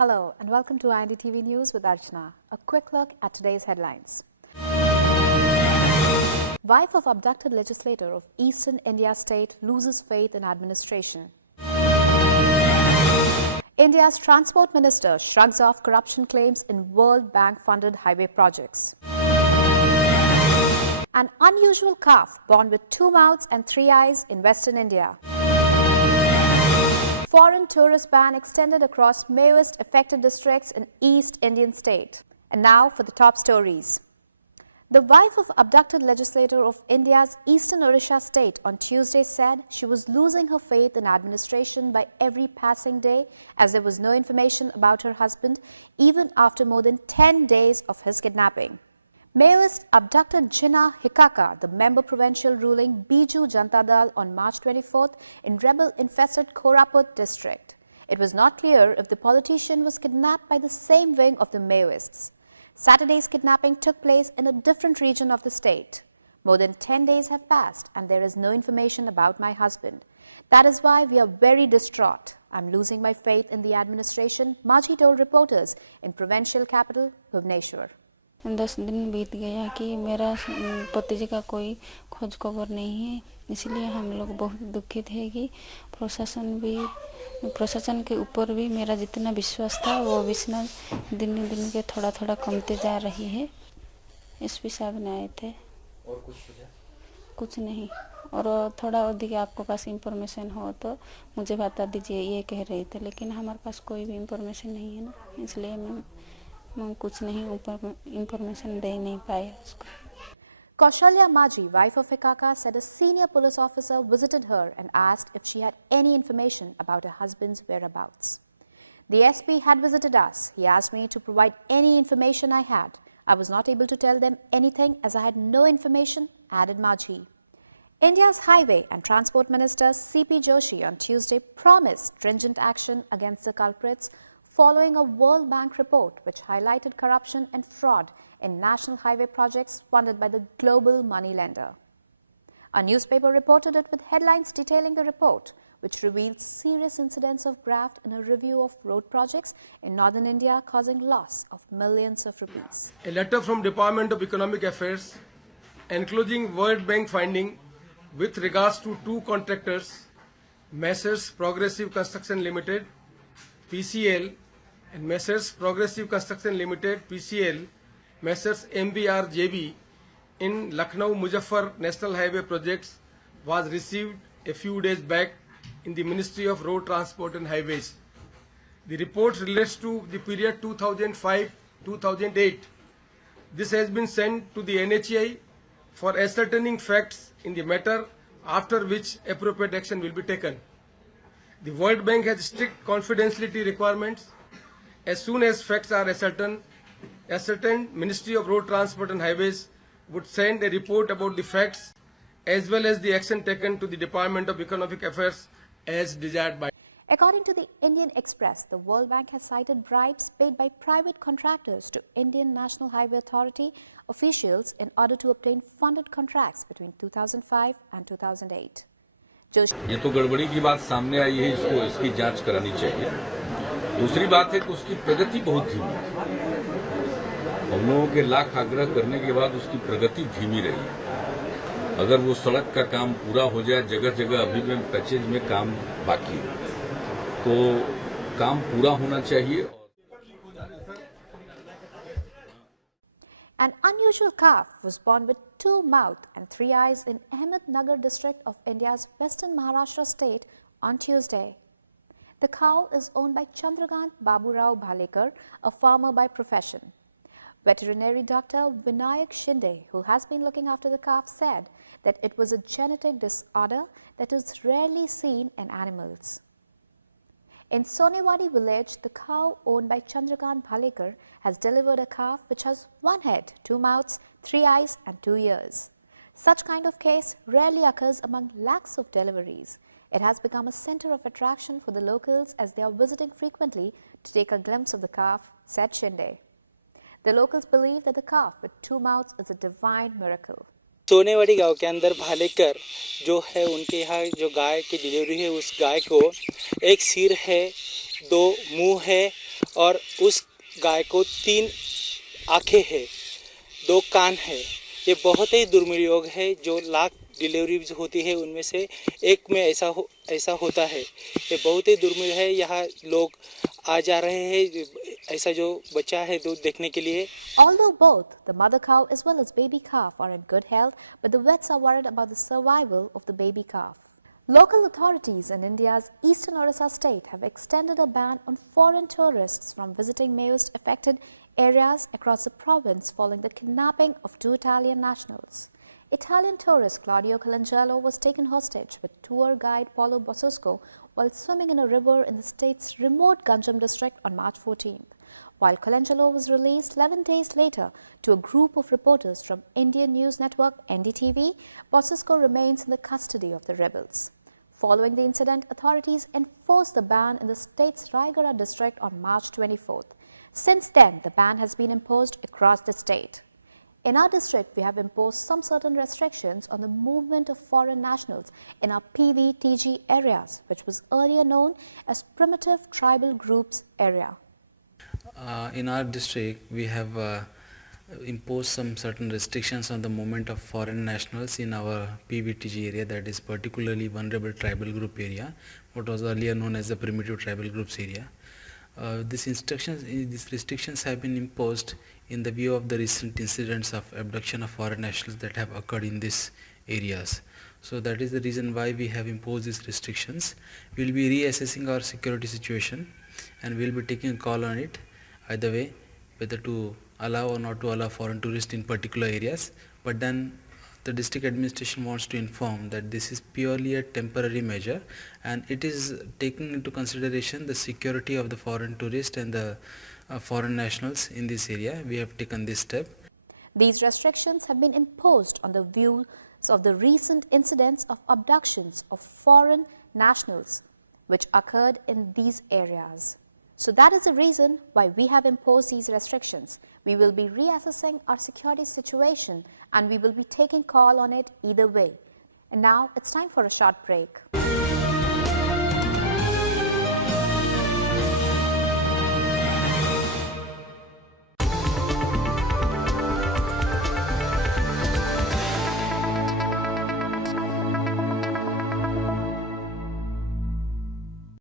Hello and welcome to IND TV News with Archana. A quick look at today's headlines. Wife of abducted legislator of Eastern India state loses faith in administration. India's transport minister shrugs off corruption claims in World Bank-funded highway projects. An unusual calf born with 2 mouths and 3 eyes in Western India. Foreign tourist ban extended across Maoist affected districts in East Indian state. And now for the top stories. The wife of abducted legislator of India's Eastern Orissa state on Tuesday said she was losing her faith in administration by every passing day as there was no information about her husband even after more than 10 days of his kidnapping. Maoist abducted Jinnah Hikaka, the member provincial ruling Biju Janata Dal, on March 24th in rebel-infested Koraput district. It was not clear if the politician was kidnapped by the same wing of the Maoists. Saturday's kidnapping took place in a different region of the state. More than 10 days have passed and there is no information about my husband. That is why we are very distraught. I'm losing my faith in the administration, Majhi told reporters in provincial capital Bhubaneswar. 10 दिन बीत गया कि मेरा पति जी का कोई खोज खबर नहीं है, इसलिए हम लोग बहुत दुखित है कि प्रशासन के ऊपर भी मेरा जितना विश्वास था वो विश्वास दिन दिन के थोड़ा थोड़ा कमते जा रही है। एसपी साहब ने आए थे और कुछ नहीं, और थोड़ा अधिक आपको पास इंफॉर्मेशन हो तो मुझे बता दीजिए, ये कह रहे थे, लेकिन हमारे पास कोई भी इंफॉर्मेशन नहीं है ना, इसलिए मैं कुछ नहीं इंफॉर्मेशन दे नहीं पाया उसको। Kaushalya Maji, wife of Hikaka, said a senior police officer visited her and asked if she had any information about her husband's whereabouts. The SP had visited us. He asked me to provide any information I had. I was not able to tell them anything as I had no information, added Maji. India's Highway and Transport Minister C.P. Joshi on Tuesday promised stringent action against the culprits following a World Bank report which highlighted corruption and fraud in national highway projects funded by the global moneylender. A newspaper reported it with headlines detailing the report, which revealed serious incidents of graft in a review of road projects in northern India, causing loss of millions of rupees. A letter from Department of Economic Affairs enclosing World Bank finding with regards to 2 contractors, Messrs. Progressive Construction Limited, PCL, and Messrs. Progressive Construction Limited, PCL, Messrs. MBR JB in Lucknow Muzaffar National Highway projects was received a few days back in the Ministry of Road Transport and Highways. The report relates to the period 2005-2008. This has been sent to the NHAI for ascertaining facts in the matter, after which appropriate action will be taken. The World Bank has strict confidentiality requirements. As soon as facts are ascertained, Ministry of Road Transport and Highways would send a report about the facts as well as the action taken to the Department of Economic Affairs as desired by. According to the Indian Express, the World Bank has cited bribes paid by private contractors to Indian National Highway Authority officials in order to obtain funded contracts between 2005 and 2008. ये तो गड़बड़ी की बात सामने आई है, इसकी जांच करानी चाहिए। दूसरी बात है कि उसकी प्रगति बहुत धीमी है। हम लोगों के लाख आग्रह करने के बाद उसकी प्रगति धीमी रही है। अगर वो सड़क का काम पूरा हो जाए, जगह जगह अभी भी पैचेज में काम बाकी है, तो काम पूरा होना चाहिए। An unusual calf was born with 2 mouths and 3 eyes in Ahmednagar district of India's western Maharashtra state on Tuesday. The cow is owned by Chandrakant Baburao Bhalekar, a farmer by profession. Veterinary doctor Vinayak Shinde, who has been looking after the calf, said that it was a genetic disorder that is rarely seen in animals. In Sonewadi village, the cow owned by Chandrakant Bhalekar has delivered a calf which has 1 head, 2 mouths, 3 eyes and 2 ears. Such kind of case rarely occurs among lakhs of deliveries. It has become a center of attraction for the locals as they are visiting frequently to take a glimpse of the calf, said Shinde. The locals believe that the calf with 2 mouths is a divine miracle. सोनेवाड़ी गांव के अंदर भालेकर जो है, उनके यहाँ जो गाय की delivery है, उस गाय को 1 सिर है, 2 मुंह है और उस गाय को 3 आंखें हैं, 2 कान है। ये बहुत ही दुर्मिल योग है। जो लाख डिलीवरीज होती है उनमें से एक में ऐसा होता है। ये बहुत ही दुर्मिल है। यहाँ लोग आ जा रहे हैं ऐसा जो बच्चा है दूध देखने के लिए। Although both the mother cow as well as baby calf are in good health, but the vets are worried about the survival of the baby calf. Local authorities in India's eastern Orissa state have extended a ban on foreign tourists from visiting Maoist affected areas across the province following the kidnapping of 2 Italian nationals. Italian tourist Claudio Colangelo was taken hostage with tour guide Paulo Bososco while swimming in a river in the state's remote Ganjam district on March 14th. While Colangelo was released 11 days later to a group of reporters from Indian news network NDTV, Bososco remains in the custody of the rebels. Following the incident, authorities enforced the ban in the state's Raigada district on March 24th. Since then, the ban has been imposed across the state. In our district, we have imposed some certain restrictions on the movement of foreign nationals in our PVTG areas, which was earlier known as Primitive Tribal Groups area. In our district, we have imposed some certain restrictions on the movement of foreign nationals in our PVTG area, that is particularly vulnerable tribal group area, what was earlier known as the primitive tribal groups area. These restrictions have been imposed in the view of the recent incidents of abduction of foreign nationals that have occurred in these areas. So that is the reason why we have imposed these restrictions. We will be reassessing our security situation and we will be taking a call on it either way, whether to allow or not to allow foreign tourists in particular areas. But then the district administration wants to inform that this is purely a temporary measure and it is taking into consideration the security of the foreign tourists and the foreign nationals in this area. We have taken this step. These restrictions have been imposed on the views of the recent incidents of abductions of foreign nationals which occurred in these areas. So that is the reason why we have imposed these restrictions. We will be reassessing our security situation and we will be taking call on it either way. And now it's time for a short break.